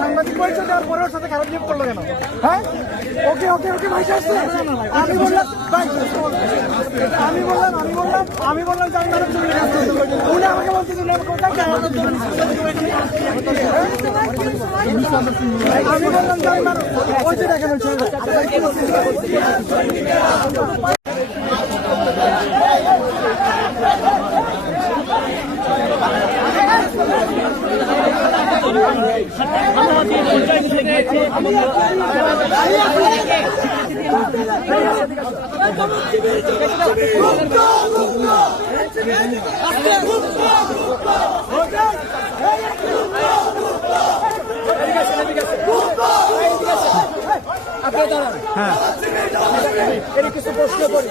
সাংবাদিক পরিচয় দেওয়ার পরে ওর সাথে খারাপ নিয়োগ করলো কেন? হ্যাঁ, ওকে ওকে ওকে ভাই আসছে। আমি বললাম আমি বললাম যে আমি ম্যাডাম চলে গেছি। উনি আমাকে বলতেছেন কোথায় যায়? আমি বললাম যে আমি ম্যাডাম ওই যে দেখেন হ্যাঁ কিছু প্রশ্ন করি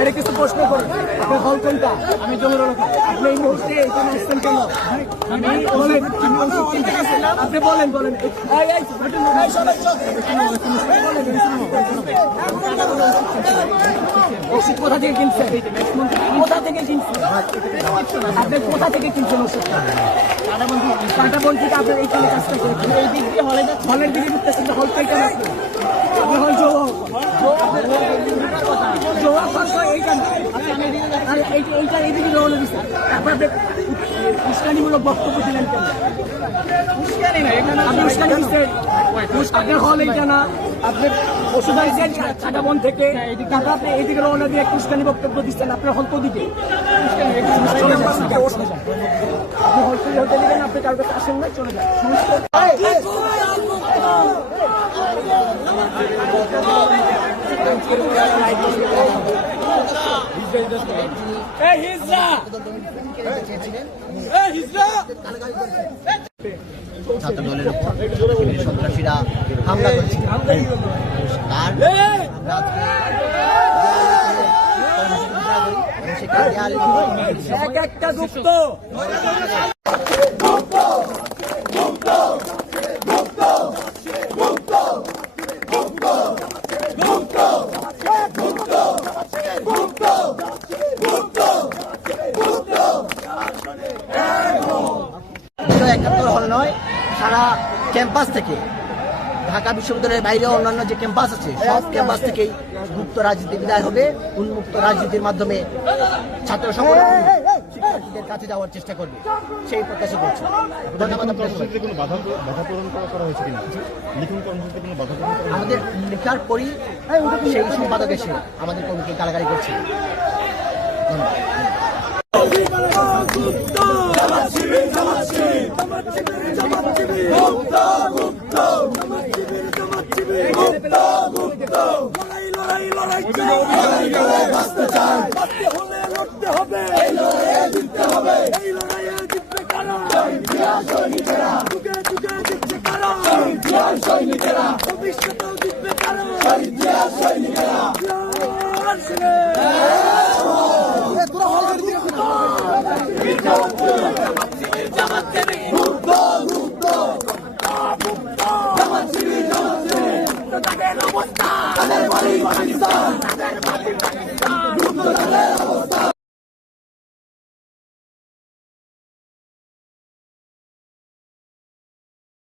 এটা কিছু প্রশ্ন করি আপনার হল কোনটা? আমি জমরুল হক। আপনি এই মুহূর্তে এখানে আসছেন কেন? আপনি বলেন ওষুধ কোথা থেকে কিনছেন? কোথা থেকে কিনছেন? আপনি কোথা থেকে কিনছেন ওষুধটা? কাঁটাবন থেকে আপনার এইখানে কাজটা করেছেন। এই দিক দিয়ে হলের দিকে ঢুকতেছেন, হল পাইতে আপনি হল এইটা এইদিকে রওনা দিচ্ছেন। তারপর আপনি উস্কানিমূলক বক্তব্য দিলেন কেন? আপনি উস্কানি দিচ্ছেন, আপনার হল এইটা না। আপনি ওষুধ আনছেন কাঁটাবন থেকে, তারপর আপনি এইদিকে রওনা দিয়ে উস্কানি বক্তব্য দিচ্ছেন। আপনার হল তো দিকে আপনি হল থেকে হতে দিবেন, আপনি কারোর কাছে আসেন না, চলে যান। ছাত্র দলের উপর সন্ত্রাসীরা হামলা করেছে। একটা গুপ্ত হল নয়, সারা ক্যাম্পাস থেকে, ঢাকা বিশ্ববিদ্যালয়ের বাইরে অন্যান্য যে ক্যাম্পাস আছে সব ক্যাম্পাস থেকেই মুক্ত রাজনীতি বিদায় হবে। উন্মুক্ত রাজনীতির মাধ্যমে ছাত্র সংগঠন শিক্ষার্থীদের কাছে যাওয়ার চেষ্টা করবে, সেই প্রত্যাশা করছি। আমাদের লেখার পরই সেই সম্পাদক এসে আমাদের কর্মীকে গালাগালি করছে। অবস্থা